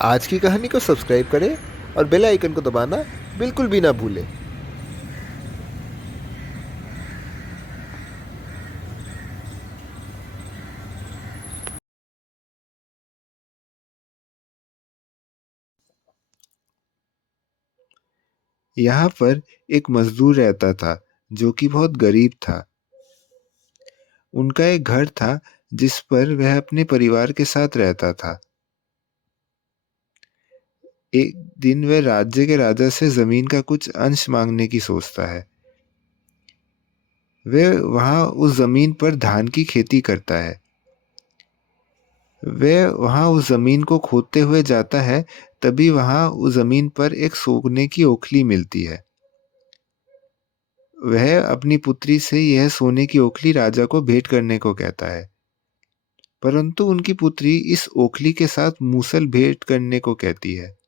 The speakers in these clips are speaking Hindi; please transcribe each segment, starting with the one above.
आज की कहानी को सब्सक्राइब करें और बेल आइकन को दबाना बिल्कुल भी ना भूलें। यहाँ पर एक मजदूर रहता था जो कि बहुत गरीब था। उनका एक घर था जिस पर वह अपने परिवार के साथ रहता था। एक दिन वह राज्य के राजा से जमीन का कुछ अंश मांगने की सोचता है। वह वहाँ उस जमीन पर धान की खेती करता है। वह वहाँ उस जमीन को खोदते हुए जाता है, तभी वहाँ उस जमीन पर एक सोने की ओखली मिलती है। वह अपनी पुत्री से यह सोने की ओखली राजा को भेंट करने को कहता है, परंतु उनकी पुत्री इस ओखली के साथ मूसल भेंट करने को कहती है।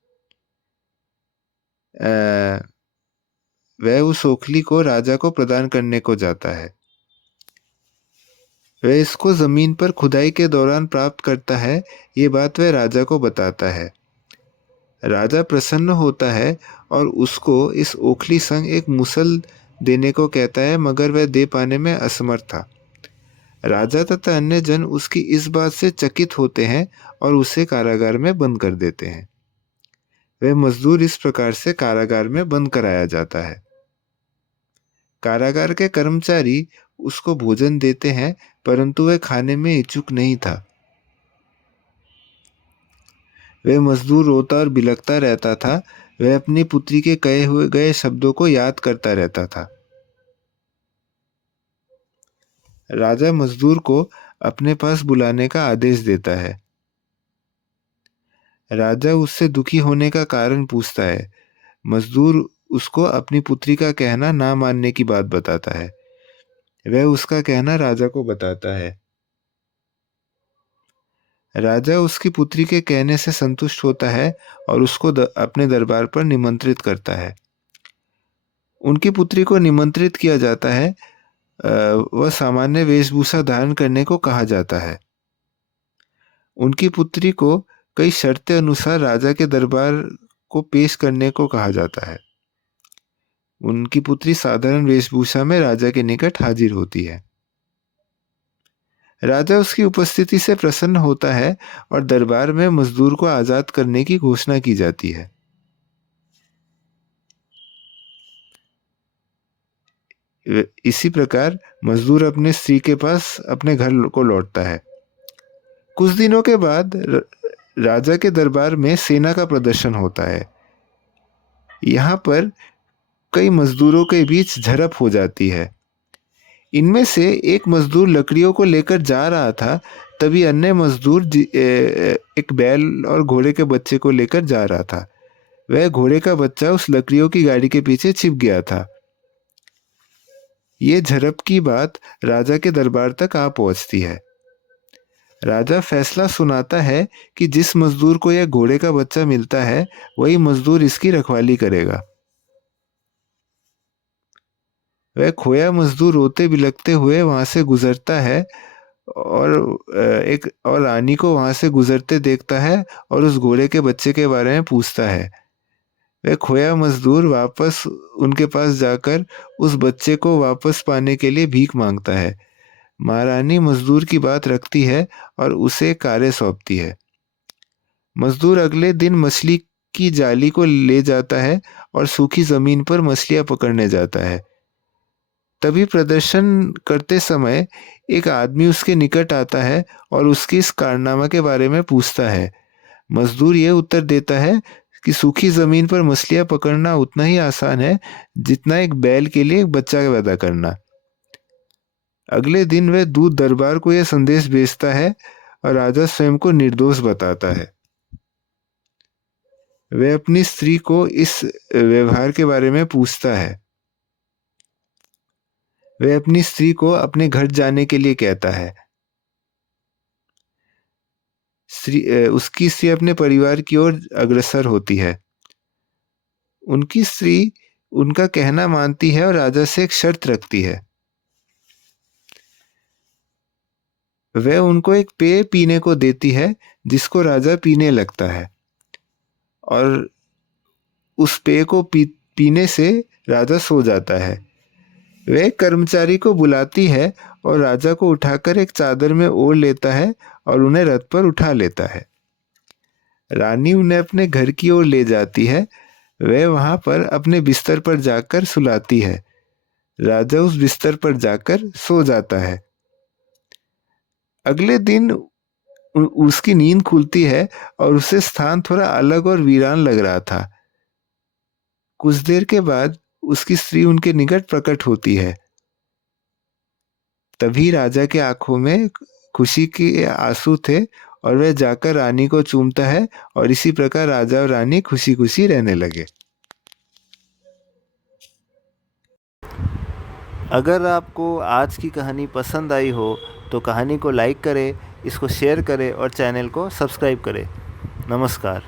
वह उस ओखली को राजा को प्रदान करने को जाता है। वह इसको जमीन पर खुदाई के दौरान प्राप्त करता है। ये बात वह राजा को बताता है। राजा प्रसन्न होता है और उसको इस ओखली संग एक मूसल देने को कहता है, मगर वह दे पाने में असमर्थ था। राजा तथा अन्य जन उसकी इस बात से चकित होते हैं और उसे कारागार में बंद कर देते हैं। वह मजदूर इस प्रकार से कारागार में बंद कराया जाता है। कारागार के कर्मचारी उसको भोजन देते हैं, परंतु वह खाने में इच्छुक नहीं था। वह मजदूर रोता और बिलखता रहता था। वह अपनी पुत्री के कहे हुए गए शब्दों को याद करता रहता था। राजा मजदूर को अपने पास बुलाने का आदेश देता है। राजा उससे दुखी होने का कारण पूछता है। मजदूर उसको अपनी पुत्री का कहना ना मानने की बात बताता है। वह उसका कहना राजा को बताता है। राजा उसकी पुत्री के कहने से संतुष्ट होता है और उसको अपने दरबार पर निमंत्रित करता है। उनकी पुत्री को निमंत्रित किया जाता है। वह सामान्य वेशभूषा धारण करने को कहा जाता है। उनकी पुत्री को कई शर्तें अनुसार राजा के दरबार को पेश करने को कहा जाता है। उनकी पुत्री साधारण वेशभूषा में राजा के निकट हाजिर होती है। राजा उसकी उपस्थिति से प्रसन्न होता है और दरबार में मजदूर को आजाद करने की घोषणा की जाती है। इसी प्रकार मजदूर अपने स्त्री के पास अपने घर को लौटता है। कुछ दिनों के बाद राजा के दरबार में सेना का प्रदर्शन होता है। यहाँ पर कई मजदूरों के बीच झड़प हो जाती है। इनमें से एक मजदूर लकड़ियों को लेकर जा रहा था, तभी अन्य मजदूर एक बैल और घोड़े के बच्चे को लेकर जा रहा था। वह घोड़े का बच्चा उस लकड़ियों की गाड़ी के पीछे छिप गया था। ये झड़प की बात राजा के दरबार तक आ पहुंचती है। राजा फैसला सुनाता है कि जिस मजदूर को यह घोड़े का बच्चा मिलता है, वही मजदूर इसकी रखवाली करेगा। वह खोया मजदूर रोते बिलखते हुए वहां से गुजरता है और एक और रानी को वहां से गुजरते देखता है और उस घोड़े के बच्चे के बारे में पूछता है। वह खोया मजदूर वापस उनके पास जाकर उस बच्चे को वापस पाने के लिए भीख मांगता है। महारानी मजदूर की बात रखती है और उसे कार्य सौंपती है। मजदूर अगले दिन मछली की जाली को ले जाता है और सूखी जमीन पर मछलियां पकड़ने जाता है। तभी प्रदर्शन करते समय एक आदमी उसके निकट आता है और उसकी इस कारनामा के बारे में पूछता है। मजदूर ये उत्तर देता है कि सूखी जमीन पर मछलियां पकड़ना उतना ही आसान है जितना एक बैल के लिए एक बच्चा पैदा करना। अगले दिन वह दूत दरबार को यह संदेश भेजता है और राजा स्वयं को निर्दोष बताता है। वह अपनी स्त्री को इस व्यवहार के बारे में पूछता है। वह अपनी स्त्री को अपने घर जाने के लिए कहता है। उसकी स्त्री अपने परिवार की ओर अग्रसर होती है। उनकी स्त्री उनका कहना मानती है और राजा से एक शर्त रखती है। वह उनको एक पेय पीने को देती है जिसको राजा पीने लगता है। और उस पेय को पीने से राजा सो जाता है। वह कर्मचारी को बुलाती है और राजा को उठाकर एक चादर में ओढ़ लेता है और उन्हें रथ पर उठा लेता है। रानी उन्हें अपने घर की ओर ले जाती है। वह वहां पर अपने बिस्तर पर जाकर सुलाती है। राजा उस बिस्तर पर जाकर सो जाता है। अगले दिन उसकी नींद खुलती है और उसे स्थान थोड़ा अलग और वीरान लग रहा था। कुछ देर के बाद उसकी स्त्री उनके निकट प्रकट होती है। तभी राजा के आंखों में खुशी के आंसू थे और वह जाकर रानी को चूमता है और इसी प्रकार राजा और रानी खुशी खुशी रहने लगे। अगर आपको आज की कहानी पसंद आई हो तो कहानी को लाइक करें, इसको शेयर करें और चैनल को सब्सक्राइब करें। नमस्कार।